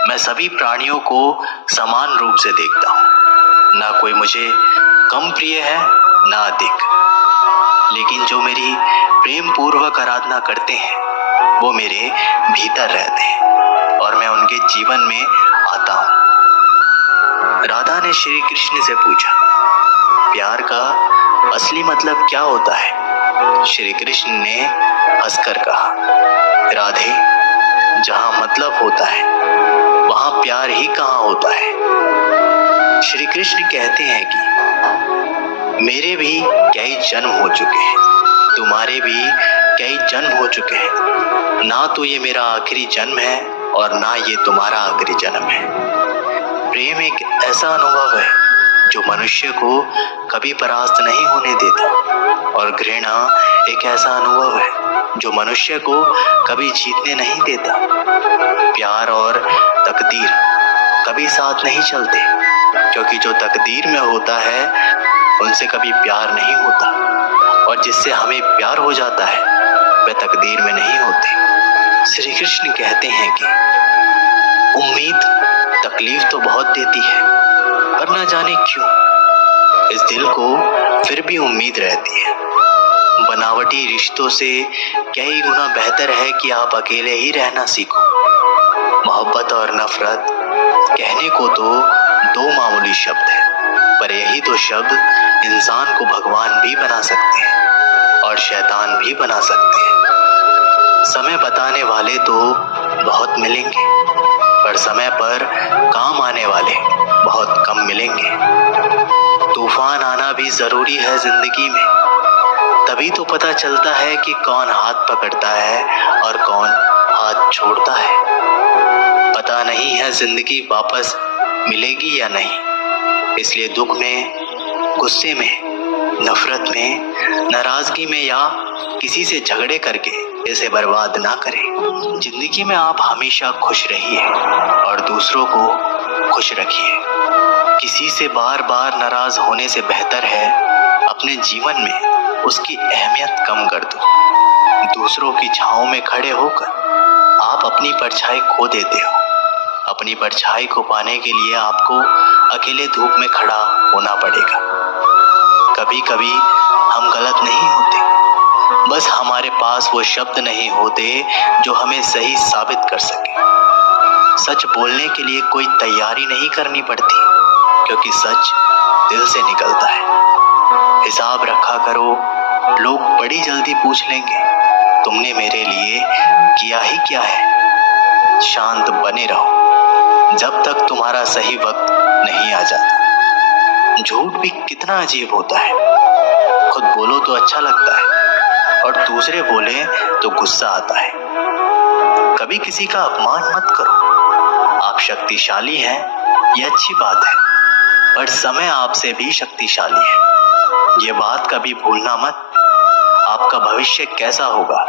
मैं सभी प्राणियों को समान रूप से देखता हूँ। ना कोई मुझे कम प्रिय है ना अधिक, लेकिन जो मेरी प्रेम पूर्वक आराधना करते हैं वो मेरे भीतर रहते हैं और मैं उनके जीवन में आता हूँ। राधा ने श्री कृष्ण से पूछा, प्यार का असली मतलब क्या होता है? श्री कृष्ण ने हंसकर कहा, राधे, जहाँ मतलब होता है वहाँ प्यार ही कहाँ होता है। श्री कृष्ण कहते हैं कि मेरे भी कई जन्म हो चुके हैं, तुम्हारे भी कई जन्म हो चुके हैं। ना तो ये मेरा आखिरी जन्म है और ना ये तुम्हारा आखिरी जन्म है। प्रेम एक ऐसा अनुभव है जो मनुष्य को कभी परास्त नहीं होने देता, और घृणा एक ऐसा अनुभव है जो मनुष्य को कभी जीतने नहीं देता। प्यार और तकदीर कभी साथ नहीं चलते, क्योंकि जो तकदीर में होता है उनसे कभी प्यार नहीं होता, और जिससे हमें प्यार हो जाता है वह तकदीर में नहीं होते। श्री कृष्ण कहते हैं कि उम्मीद तकलीफ तो बहुत देती है, पर न जाने क्यों इस दिल को फिर भी उम्मीद रहती है। बनावटी रिश्तों से कई गुना बेहतर है कि आप अकेले ही रहना सीखो। मोहब्बत और नफरत कहने को तो दो मामूली शब्द हैं, पर यही दो शब्द इंसान को भगवान भी बना सकते हैं और शैतान भी बना सकते हैं। समय बताने वाले तो बहुत मिलेंगे, पर समय पर काम आने वाले बहुत कम मिलेंगे। तूफान आना भी जरूरी है जिंदगी में, तभी तो पता चलता है कि कौन हाथ पकड़ता है और कौन हाथ छोड़ता है। पता नहीं है जिंदगी वापस मिलेगी या नहीं, इसलिए दुख में, गुस्से में, नफरत में, नाराजगी में या किसी से झगड़े करके इसे बर्बाद ना करें। जिंदगी में आप हमेशा खुश रहिए और दूसरों को खुश रखिए। किसी से बार बार नाराज होने से बेहतर है अपने जीवन में उसकी अहमियत कम कर दो। दूसरों की छांव में खड़े होकर आप अपनी परछाई खो देते हो। अपनी परछाई को पाने के लिए आपको अकेले धूप में खड़ा होना पड़ेगा। कभी कभी हम गलत नहीं होते, बस हमारे पास वो शब्द नहीं होते जो हमें सही साबित कर सके। सच बोलने के लिए कोई तैयारी नहीं करनी पड़ती, क्योंकि सच दिल से निकलता है। हिसाब रखा करो, लोग बड़ी जल्दी पूछ लेंगे तुमने मेरे लिए किया ही क्या है। शांत बने रहो जब तक तुम्हारा सही वक्त नहीं आ जाता। झूठ भी कितना अजीब होता है, खुद बोलो तो अच्छा लगता है और दूसरे बोले तो गुस्सा आता है। कभी किसी का अपमान मत करो। आप शक्तिशाली हैं, ये अच्छी बात है, पर समय आपसे भी शक्तिशाली है। ये बात कभी भूलना मत। आपका भविष्य कैसा होगा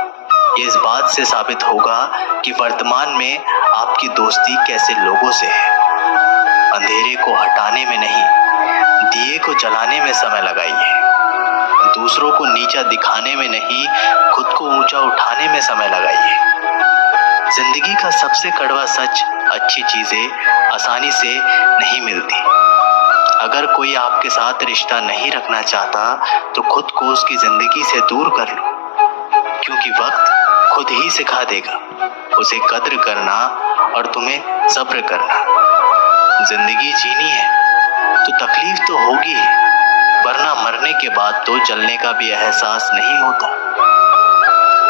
ये इस बात से साबित होगा कि वर्तमान में आपकी दोस्ती कैसे लोगों से है। अंधेरे को हटाने में नहीं, दिए को जलाने में समय लगाइए। दूसरों को नीचा दिखाने में नहीं, खुद को ऊंचा उठाने में समय लगाइए। जिंदगी का सबसे कड़वा सच, अच्छी चीजें आसानी से नहीं मिलती। अगर कोई आपके साथ रिश्ता नहीं रखना चाहता तो खुद को उसकी जिंदगी से दूर कर लो, क्योंकि वक्त खुद ही सिखा देगा उसे कद्र करना और तुम्हें सब्र करना। जिंदगी जीनी है तो तकलीफ तो होगी ही, वरना मरने के बाद तो जलने का भी एहसास नहीं होता।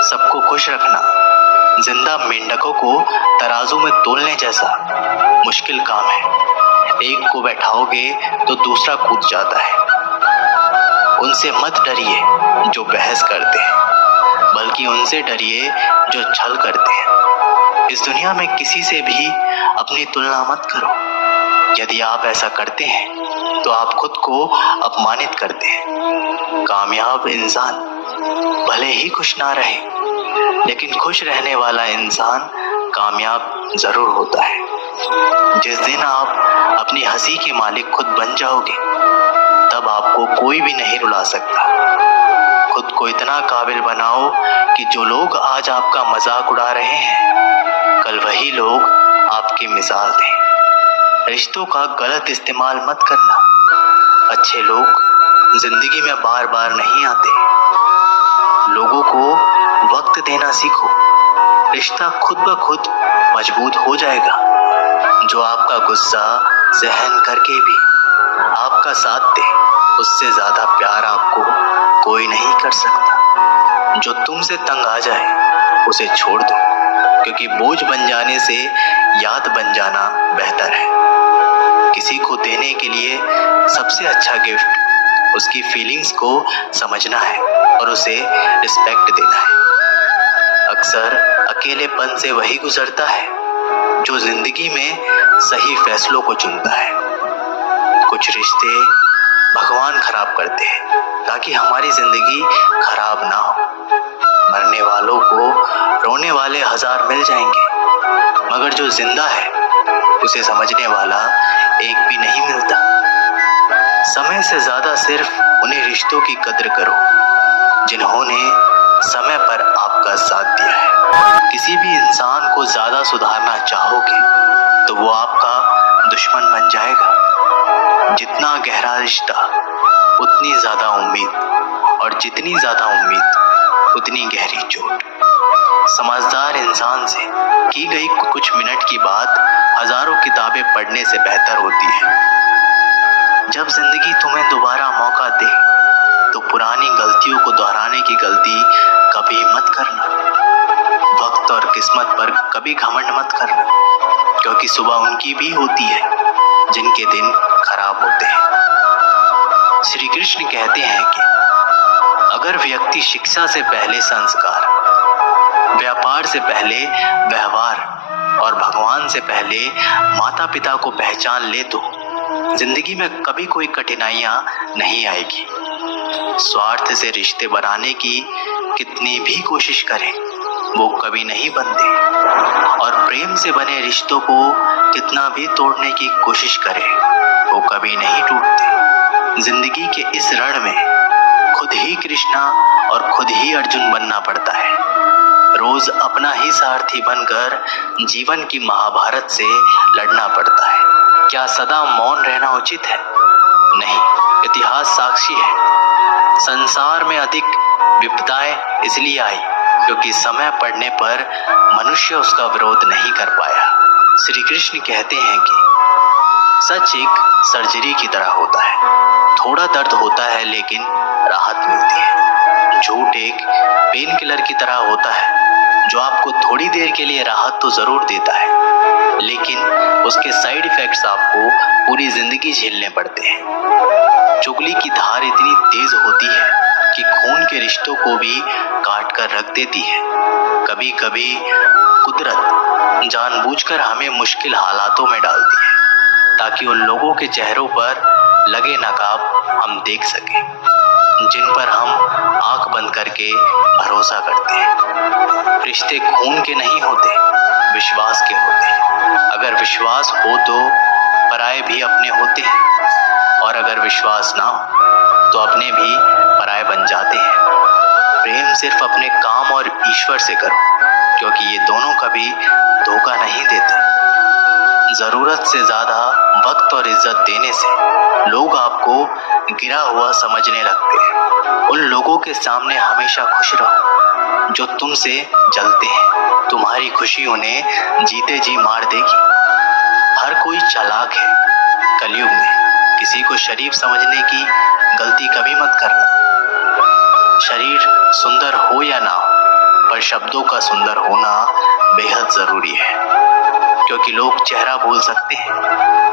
सबको खुश रखना जिंदा मेंढकों को तराजू में तोलने जैसा मुश्किल काम है। एक को बैठाओगे तो दूसरा कूद जाता है। उनसे मत डरिए जो बहस करते हैं, बल्कि उनसे डरिए जो छल करते हैं। इस दुनिया में किसी से भी अपनी तुलना मत करो। यदि आप ऐसा करते हैं तो आप खुद को अपमानित करते हैं। कामयाब इंसान भले ही खुश ना रहे, लेकिन खुश रहने वाला इंसान कामयाब जरूर होता है। जिस दिन आप अपनी हंसी के मालिक खुद बन जाओगे, तब आपको कोई भी नहीं रुला सकता। खुद को इतना काबिल बनाओ कि जो लोग आज आपका मजाक उड़ा रहे हैं, कल वही लोग आपकी मिसाल दें। रिश्तों का गलत इस्तेमाल मत करना। अच्छे लोग जिंदगी में बार बार नहीं आते। लोगों को वक्त देना सीखो। रिश्ता खुद ब खुद मजबूत हो जाएगा। जो आपका गुस्सा सहन करके भी आपका साथ दे, उससे ज्यादा प्यार आपको कोई नहीं कर सकता। जो तुमसे तंग आ जाए उसे छोड़ दो, क्योंकि बोझ बन जाने से याद बन जाना बेहतर है। किसी को देने के लिए सबसे अच्छा गिफ्ट उसकी फीलिंग्स को समझना है और उसे रिस्पेक्ट देना है। अक्सर अकेलेपन से वही गुजरता है जो जिंदगी में सही फैसलों को चुनता है। कुछ रिश्ते भगवान खराब करते हैं ताकि हमारी जिंदगी खराब ना हो। मरने वालों को रोने वाले 1000 मिल जाएंगे, मगर जो जिंदा है उसे समझने वाला एक भी नहीं मिलता। समय से ज्यादा सिर्फ उन्हीं रिश्तों की कद्र करो जिन्होंने समय पर आपका साथ दिया है। किसी भी इंसान को ज्यादा सुधारना चाहोगे तो वो आपका दुश्मन बन जाएगा। जितना गहरा रिश्ता उतनी ज्यादा उम्मीद, और जितनी ज्यादा उम्मीद उतनी गहरी चोट। समझदार इंसान से की गई कुछ मिनट की बात हजारों किताबें पढ़ने से बेहतर होती है। जब जिंदगी तुम्हें दोबारा मौका दे तो पुरानी गलतियों को दोहराने की गलती कभी मत करना। वक्त और किस्मत पर कभी घमंड मत करना, क्योंकि सुबह उनकी भी होती है जिनके दिन खराब होते हैं। श्री कृष्ण कहते हैं कि अगर व्यक्ति शिक्षा से पहले संस्कार, व्यापार से पहले व्यवहार और भगवान से पहले माता पिता को पहचान ले तो जिंदगी में कभी कोई कठिनाइयां नहीं आएगी। स्वार्थ से रिश्ते बनाने की कितनी भी कोशिश करें वो कभी नहीं बनते, और प्रेम से बने रिश्तों को कितना भी तोड़ने की कोशिश करें वो कभी नहीं टूटते। जिंदगी के इस रण में खुद ही कृष्णा और खुद ही अर्जुन बनना पड़ता है। रोज अपना ही सारथी बनकर जीवन की महाभारत से लड़ना पड़ता है। क्या सदा मौन रहना उचित है? नहीं, इतिहास साक्षी है। संसार में अधिक विपदाएं इसलिए आई क्योंकि समय पड़ने पर मनुष्य उसका विरोध नहीं कर पाया। श्री कृष्ण कहते हैं कि सच एक सर्जरी की तरह होता है। थोड़ा दर्द होता है लेकिन राहत मिलती है। झूठ एक पेन किलर की तरह होता है जो आपको थोड़ी देर के लिए राहत तो जरूर देता है, लेकिन उसके साइड इफेक्ट्स आपको पूरी जिंदगी झेलने पड़ते हैं। चुगली की धार इतनी तेज होती है कि खून के रिश्तों को भी काट कर रख देती है। कभी कभी कुदरत जानबूझकर हमें मुश्किल हालातों में डालती है ताकि उन लोगों के चेहरों पर लगे नकाब हम देख सकें जिन पर हम आंख बंद करके भरोसा करते हैं। रिश्ते खून के नहीं होते, विश्वास के होते हैं। अगर विश्वास हो तो पराये भी अपने होते हैं, और अगर विश्वास ना हो तो अपने भी पराये बन जाते हैं। प्रेम सिर्फ अपने काम और ईश्वर से करो, क्योंकि ये दोनों कभी धोखा नहीं देते। जरूरत से ज्यादा वक्त और इज्जत देने से लोग आपको गिरा हुआ समझने लगते हैं। उन लोगों के सामने हमेशा खुश रहो जो तुमसे जलते हैं। तुम्हारी खुशी उन्हें जीते जी मार देगी। हर कोई चालाक है। कलयुग में किसी को शरीफ समझने की गलती कभी मत करना। शरीर सुंदर हो या ना हो, पर शब्दों का सुंदर होना बेहद जरूरी है, क्योंकि लोग चेहरा भूल सकते हैं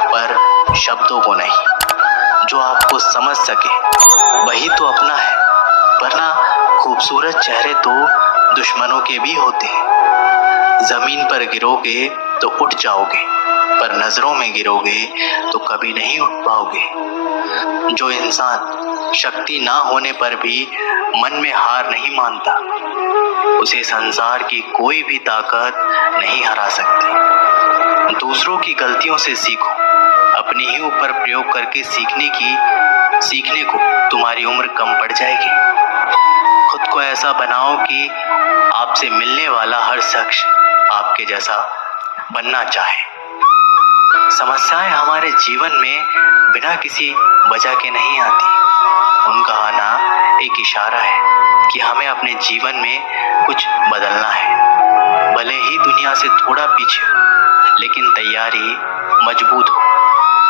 पर शब्दों को नहीं। जो आपको समझ सके वही तो अपना है, वरना खूबसूरत चेहरे तो दुश्मनों के भी होते हैं। जमीन पर गिरोगे तो उठ जाओगे, पर नजरों में गिरोगे तो कभी नहीं उठ पाओगे। जो इंसान शक्ति ना होने पर भी मन में हार नहीं मानता, उसे संसार की कोई भी ताकत नहीं हरा सकती। दूसरों की गलतियों से सीखो, अपने ही ऊपर प्रयोग करके सीखने को तुम्हारी उम्र कम पड़ जाएगी। खुद को ऐसा बनाओ कि आपसे मिलने वाला हर शख्स आपके जैसा बनना चाहे। समस्याएं हमारे जीवन में बिना किसी वजह के नहीं आती। उनका आना एक इशारा है कि हमें अपने जीवन में कुछ बदलना है। भले ही दुनिया से थोड़ा पीछे हो, लेकिन तैयारी मजबूत हो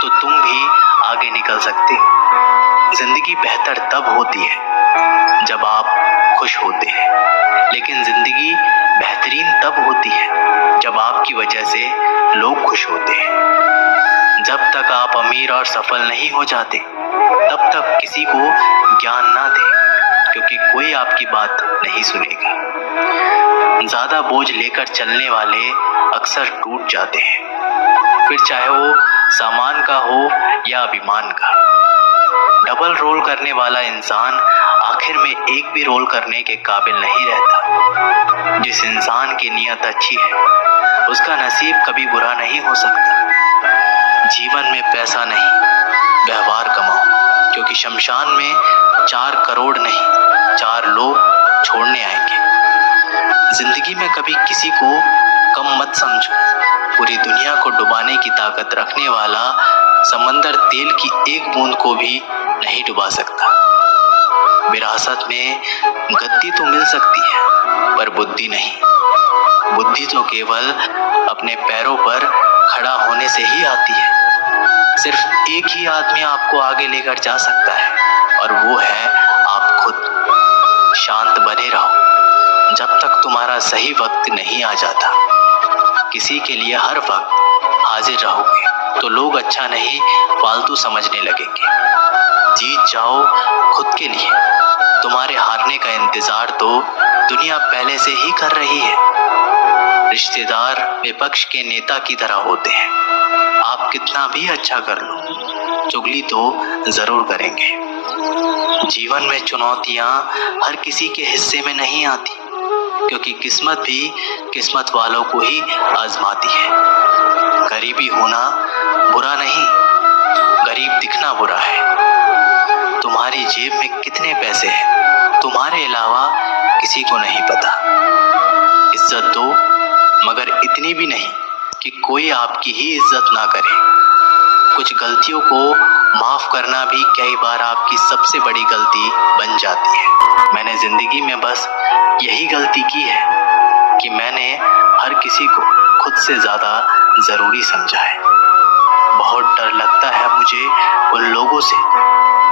तो तुम भी आगे निकल सकते हो। जिंदगी बेहतर तब होती है जब आप खुश होते हैं, लेकिन जिंदगी बेहतरीन तब होती है जब आपकी वजह से लोग खुश होते हैं। जब तक आप अमीर और सफल नहीं हो जाते, तब तक किसी को ज्ञान ना दें, क्योंकि कोई आपकी बात नहीं सुनेगा। ज्यादा बोझ लेकर चलने वाले अक्सर टूट जाते हैं, फिर चाहे वो सामान का हो या अभिमान का। डबल रोल करने वाला इंसान आखिर में एक भी रोल करने के काबिल नहीं रहता। जिस इंसान की नीयत अच्छी है, उसका नसीब कभी बुरा नहीं हो सकता। जीवन में पैसा नहीं, व्यवहार कमाओ, क्योंकि शमशान में 4 करोड़ नहीं, 4 लोग छोड़ने आएंगे। जिंदगी में कभी किसी को कम मत समझो। पूरी दुनिया को डुबाने की ताकत रखने वाला समंदर तेल की एक बूंद को भी नहीं डुबा सकता। विरासत में गद्दी तो मिल सकती है, पर बुद्धि नहीं। बुद्धि तो केवल अपने पैरों पर खड़ा होने से ही आती है। सिर्फ एक ही आदमी आपको आगे लेकर जा सकता है, और वो है आप खुद। शांत बने रहो जब तक तुम्हारा सही वक्त नहीं आ जाता। किसी के लिए हर वक्त हाजिर रहोगे तो लोग अच्छा नहीं, फालतू समझने लगेंगे। जीत जाओ खुद के लिए। तुम्हारे हारने का इंतजार तो दुनिया पहले से ही कर रही है। रिश्तेदार विपक्ष के नेता की तरह होते हैं। आप कितना भी अच्छा कर लो, चुगली तो जरूर करेंगे। जीवन में चुनौतियां हर किसी के हिस्से में नहीं आती, क्योंकि किस्मत भी किस्मत वालों को ही आजमाती है। गरीबी होना बुरा नहीं, गरीब दिखना बुरा है। तुम्हारी जेब में कितने पैसे हैं, तुम्हारे अलावा किसी को नहीं पता। इज्जत दो, मगर इतनी भी नहीं कि कोई आपकी ही इज्जत ना करे। कुछ गलतियों को माफ करना भी कई बार आपकी सबसे बड़ी गलती बन जाती है। मैंने जिंदगी में बस यही गलती की है कि मैंने हर किसी को खुद से ज्यादा जरूरी समझा है। बहुत डर लगता है मुझे उन लोगों से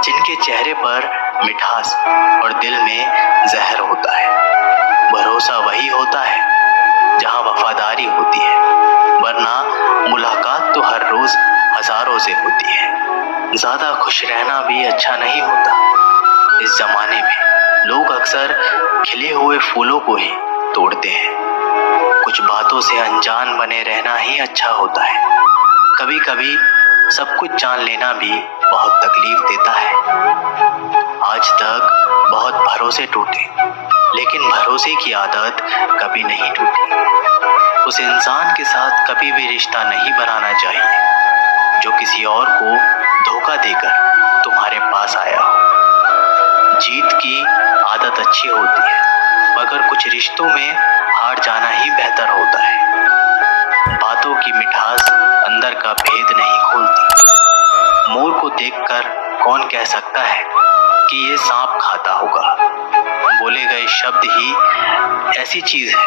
जिनके चेहरे पर मिठास और दिल में जहर होता है। भरोसा वही होता है जहां वफादारी होती है, वरना मुलाकात तो हर रोज हजारों से होती है। ज्यादा खुश रहना भी अच्छा नहीं होता। इस जमाने में लोग अक्सर खिले हुए फूलों को ही तोड़ते हैं। कुछ बातों से अनजान बने रहना ही अच्छा होता है। कभी कभी सब कुछ जान लेना भी बहुत तकलीफ देता है। आज तक बहुत भरोसे टूटे, लेकिन भरोसे की आदत कभी नहीं टूटी। उस इंसान के साथ कभी भी रिश्ता नहीं बनाना चाहिए जो किसी और को धोखा देकर तुम्हारे पास आया हो। जीत की आदत अच्छी होती है, मगर कुछ रिश्तों में हार जाना ही बेहतर होता है। बातों की मिठास अंदर का भेद नहीं खोलती। मोर को देखकर कौन कह सकता है कि ये सांप खाता होगा। बोले गए शब्द ही ऐसी चीज है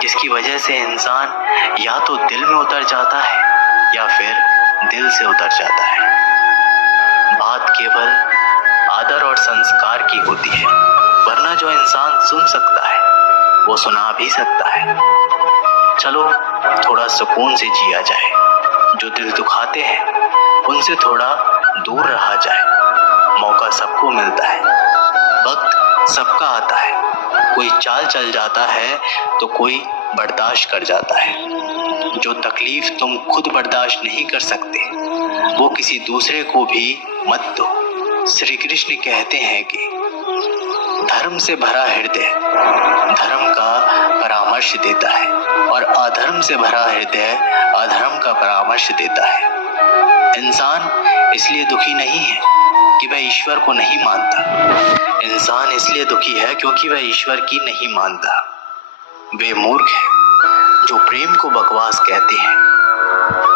जिसकी वजह से इंसान या तो दिल में उतर जाता है या फिर दिल से उतर जाता है। बात केवल आदर और संस्कार की होती है, वरना जो इंसान सुन सकता है वो सुना भी सकता है। चलो थोड़ा सुकून से जिया जाए। जो दिल दुखाते हैं उनसे थोड़ा दूर रहा जाए। मौका सबको मिलता है, वक्त सबका आता है। कोई चाल चल जाता है तो कोई बर्दाश्त कर जाता है। जो तकलीफ तुम खुद बर्दाश्त नहीं कर सकते, वो किसी दूसरे को भी मत दो। श्री कृष्ण कहते हैं कि धर्म से भरा हृदय धर्म का परामर्श देता है, और अधर्म से भरा हृदय अधर्म का परामर्श देता है। इंसान इसलिए दुखी नहीं है कि वह ईश्वर को नहीं मानता। इंसान इसलिए दुखी है क्योंकि वह ईश्वर की नहीं मानता। वे मूर्ख है जो प्रेम को बकवास कहते हैं।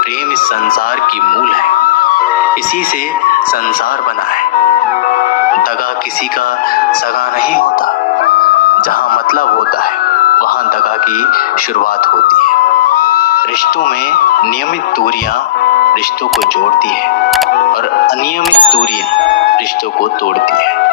प्रेम इस संसार की मूल है, इसी से संसार बना है। दगा किसी का सगा नहीं होता, जहां मतलब होता है वहां दगा की शुरुआत होती है। रिश्तों में नियमित दूरियां रिश्तों को जोड़ती है और अनियमित दूरियां रिश्तों को तोड़ती है।